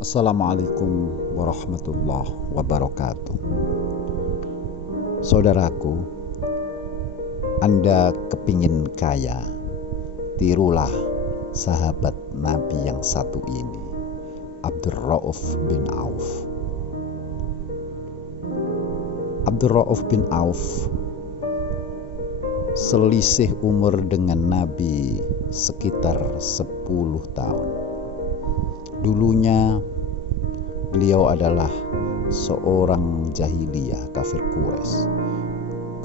Assalamualaikum warahmatullahi wabarakatuh. Saudaraku, Anda kepingin kaya, tirulah sahabat Nabi yang satu ini, Abdurrauf bin Auf. Abdurrauf bin Auf selisih umur dengan Nabi sekitar 10 tahun. Dulunya beliau adalah seorang jahiliyah kafir Quraisy,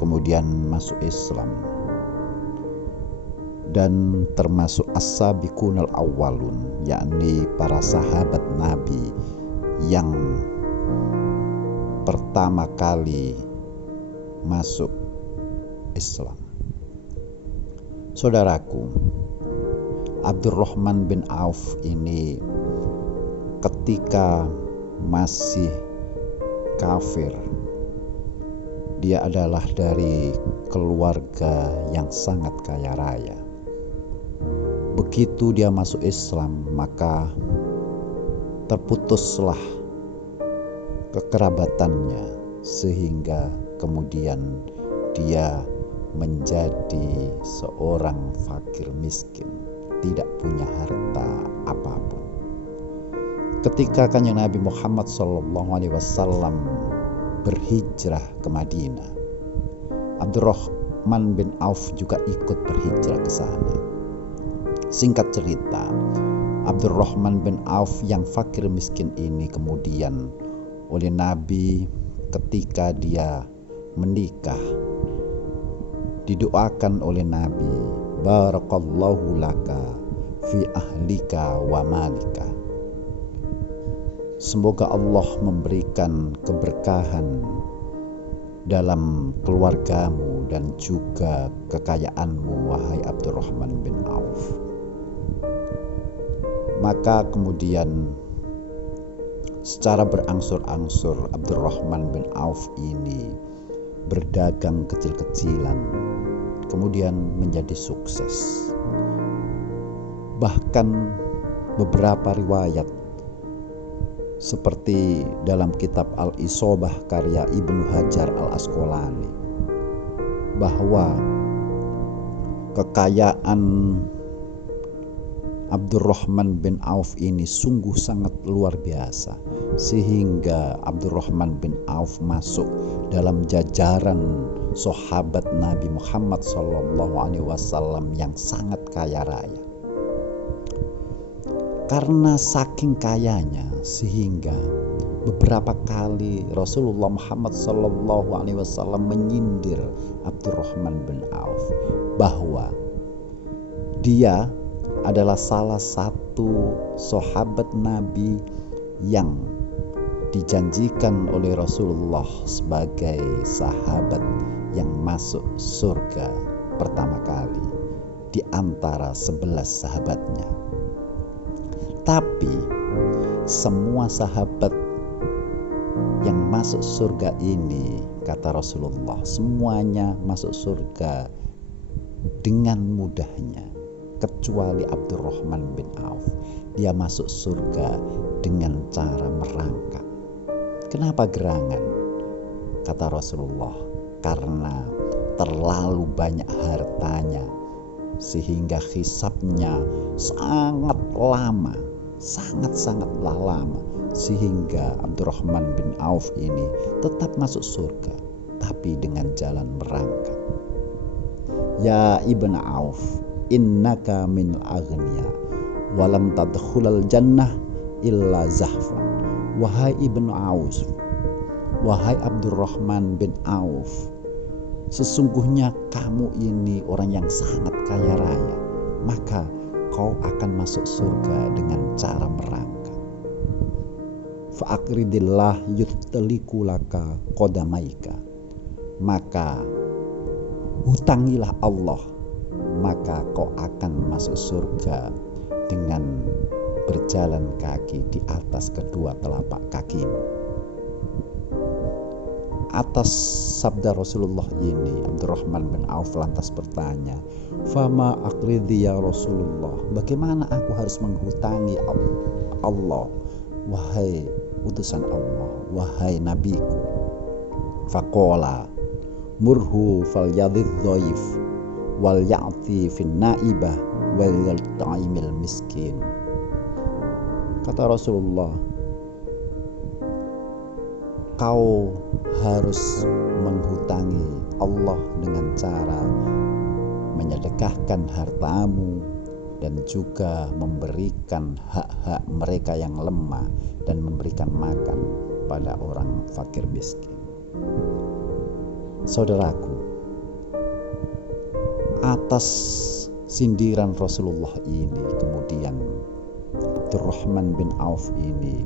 kemudian masuk Islam dan termasuk as-sabiqunal awwalun, yakni para sahabat Nabi yang pertama kali masuk Islam. Saudaraku, Abdurrahman bin Auf ini ketika masih kafir, dia adalah dari keluarga yang sangat kaya raya. Begitu dia masuk Islam, maka terputuslah kekerabatannya sehingga kemudian dia menjadi seorang fakir miskin, tidak punya harta apapun. Ketika Kanjeng Nabi Muhammad SAW berhijrah ke Madinah, Abdurrahman bin Auf juga ikut berhijrah ke sana. Singkat cerita, Abdurrahman bin Auf yang fakir miskin ini kemudian oleh Nabi ketika dia menikah didoakan oleh Nabi, barakallahu laka fi ahlika wa malika. Semoga Allah memberikan keberkahan dalam keluargamu dan juga kekayaanmu, wahai Abdurrahman bin Auf. Maka kemudian secara berangsur-angsur Abdurrahman bin Auf ini berdagang kecil-kecilan, kemudian menjadi sukses. Bahkan beberapa riwayat seperti dalam kitab Al-Isobah karya Ibnu Hajar Al-Asqalani, bahwa kekayaan Abdurrahman bin Auf ini sungguh sangat luar biasa, sehingga Abdurrahman bin Auf masuk dalam jajaran sahabat Nabi Muhammad SAW yang sangat kaya raya. Karena saking kayanya sehingga beberapa kali Rasulullah Muhammad SAW menyindir Abdurrahman bin Auf bahwa dia adalah salah satu sahabat Nabi yang dijanjikan oleh Rasulullah sebagai sahabat yang masuk surga pertama kali di antara 11 sahabatnya. Tapi semua sahabat yang masuk surga ini, kata Rasulullah, semuanya masuk surga dengan mudahnya, kecuali Abdurrahman bin Auf. Dia masuk surga dengan cara merangkak. Kenapa gerangan? Kata Rasulullah, karena terlalu banyak hartanya sehingga hisabnya sangat lama, sangat-sangatlah lama, sehingga Abdurrahman bin Auf ini tetap masuk surga tapi dengan jalan merangkak. Ya Ibn Auf, innaka min aghniya walam tadkhulal jannah illa zahfan. Wahai Ibn Auf, wahai Abdurrahman bin Auf, sesungguhnya kamu ini orang yang sangat kaya raya, maka kau akan masuk surga dengan cara merangkak. Fa'akridillah yuftaliku laka qadamaika, maka hutangilah Allah, maka kau akan masuk surga dengan berjalan kaki di atas kedua telapak kakimu. Atas sabda Rasulullah ini, Abdurrahman bin Auf lantas bertanya, "Fama aqridi ya Rasulullah, bagaimana aku harus menghutangi Allah? wahai utusan Allah, wahai nabiku, faqala murhu falyadhidh dhaif wal ya'ti fin naibah wal yalta'imil miskin. Kata Rasulullah, kau harus menghutangi Allah dengan cara menyedekahkan hartamu dan juga memberikan hak-hak mereka yang lemah dan memberikan makan pada orang fakir miskin. Saudaraku, atas sindiran Rasulullah ini kemudian Abdurrahman bin Auf ini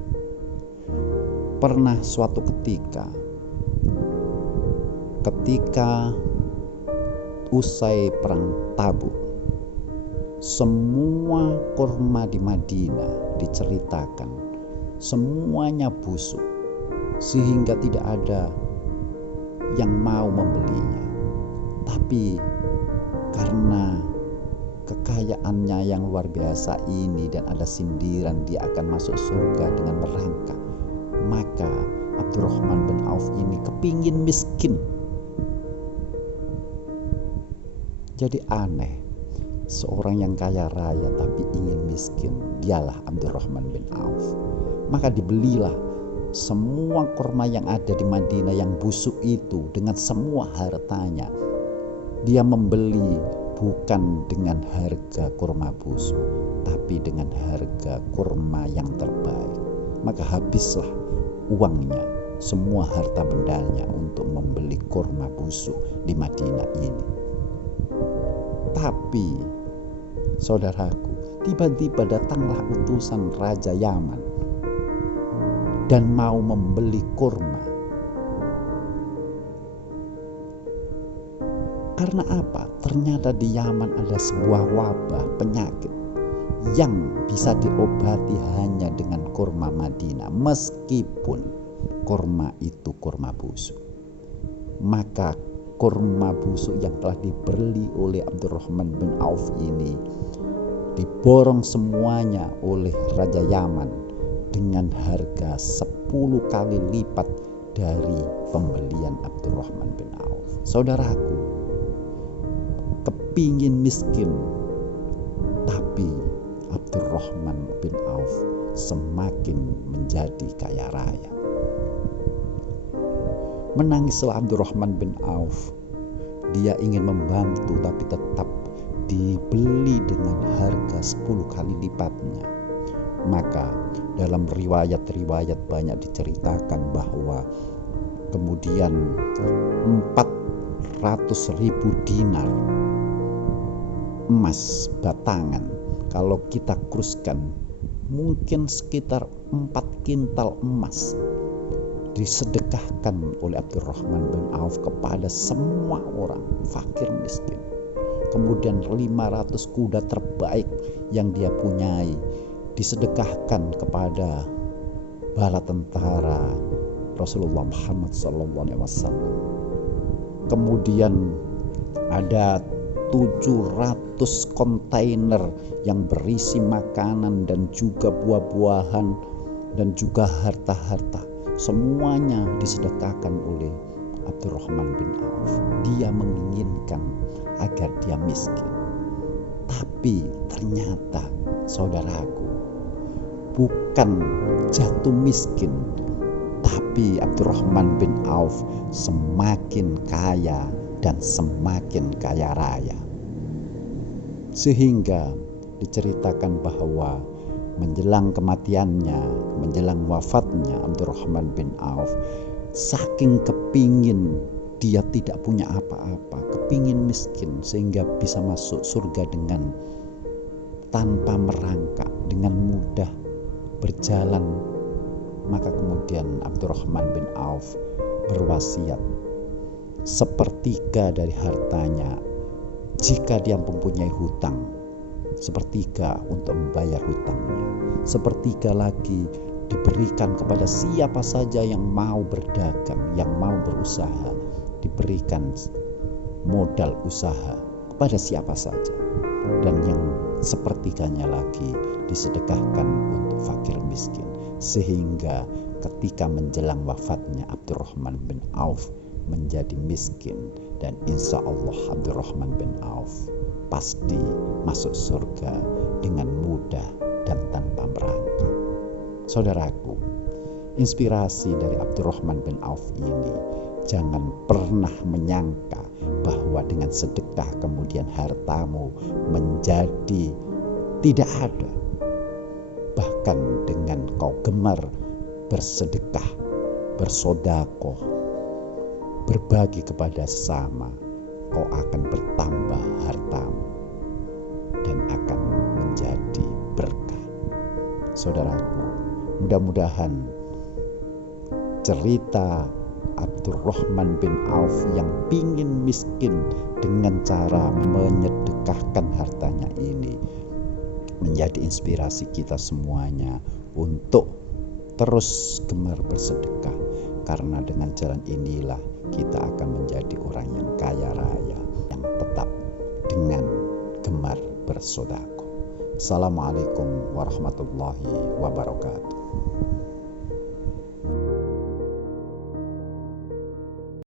pernah suatu ketika usai perang Tabuk, semua kurma di Madinah diceritakan semuanya busuk sehingga tidak ada yang mau membelinya. Tapi karena kekayaannya yang luar biasa ini dan ada sindiran dia akan masuk surga dengan merangkak, maka Abdurrahman bin Auf ini kepingin miskin. Jadi aneh, seorang yang kaya raya tapi ingin miskin, dialah Abdurrahman bin Auf. Maka dibelilah semua kurma yang ada di Madinah yang busuk itu dengan semua hartanya. Dia membeli bukan dengan harga kurma busuk, tapi dengan harga kurma yang terbaik. Maka habislah uangnya, semua harta bendanya untuk membeli kurma busuk di Madinah ini. Tapi saudaraku, tiba-tiba datanglah utusan Raja Yaman dan mau membeli kurma. Karena apa? Ternyata di Yaman ada sebuah wabah penyakit yang bisa diobati hanya dengan kurma Madinah, meskipun kurma itu kurma busuk. Maka kurma busuk yang telah dibeli oleh Abdurrahman bin Auf ini diborong semuanya oleh Raja Yaman dengan harga 10 kali lipat dari pembelian Abdurrahman bin Auf. Saudaraku, kepingin miskin, tapi Abdurrahman bin Auf semakin menjadi kaya raya. Menangislah Abdurrahman bin Auf. Dia ingin membantu tapi tetap dibeli dengan harga 10 kali lipatnya. Maka dalam riwayat-riwayat banyak diceritakan bahwa kemudian 400.000 dinar emas batangan, kalau kita kuruskan mungkin sekitar 4 kintal emas, disedekahkan oleh Abdurrahman bin Auf kepada semua orang fakir miskin. Kemudian 500 kuda terbaik yang dia punyai disedekahkan kepada bala tentara Rasulullah Muhammad SAW. Kemudian ada 700 kontainer yang berisi makanan dan juga buah-buahan dan juga harta-harta. Semuanya disedekahkan oleh Abdurrahman bin Auf. Dia menginginkan agar dia miskin. Tapi ternyata saudaraku, bukan jatuh miskin, tapi Abdurrahman bin Auf semakin kaya dan semakin kaya raya. Sehingga diceritakan bahwa menjelang kematiannya, menjelang wafatnya Abdurrahman bin Auf, saking kepingin dia tidak punya apa-apa, kepingin miskin sehingga bisa masuk surga dengan tanpa merangkak, dengan mudah berjalan. Maka kemudian Abdurrahman bin Auf berwasiat, sepertiga dari hartanya jika dia mempunyai hutang, sepertiga untuk membayar hutangnya, sepertiga lagi diberikan kepada siapa saja yang mau berdagang, yang mau berusaha, diberikan modal usaha kepada siapa saja, dan yang sepertiganya lagi disedekahkan untuk fakir miskin. sehingga ketika menjelang wafatnya Abdurrahman bin Auf menjadi miskin, dan insya Allah Abdurrahman bin Auf pasti masuk surga dengan mudah dan tanpa merangkak. Saudaraku, inspirasi dari Abdurrahman bin Auf ini, jangan pernah menyangka bahwa dengan sedekah kemudian hartamu menjadi tidak ada. Bahkan dengan kau gemar bersedekah, bersodakoh, berbagi kepada sesama, kau akan bertambah hartamu dan akan menjadi berkah. Saudaraku, mudah-mudahan cerita Abdurrahman bin Auf yang pingin miskin dengan cara menyedekahkan hartanya ini menjadi inspirasi kita semuanya untuk terus gemar bersedekah, karena dengan jalan inilah kita akan menjadi orang yang kaya raya, yang tetap dengan gemar bersedekah. Assalamualaikum warahmatullahi wabarakatuh.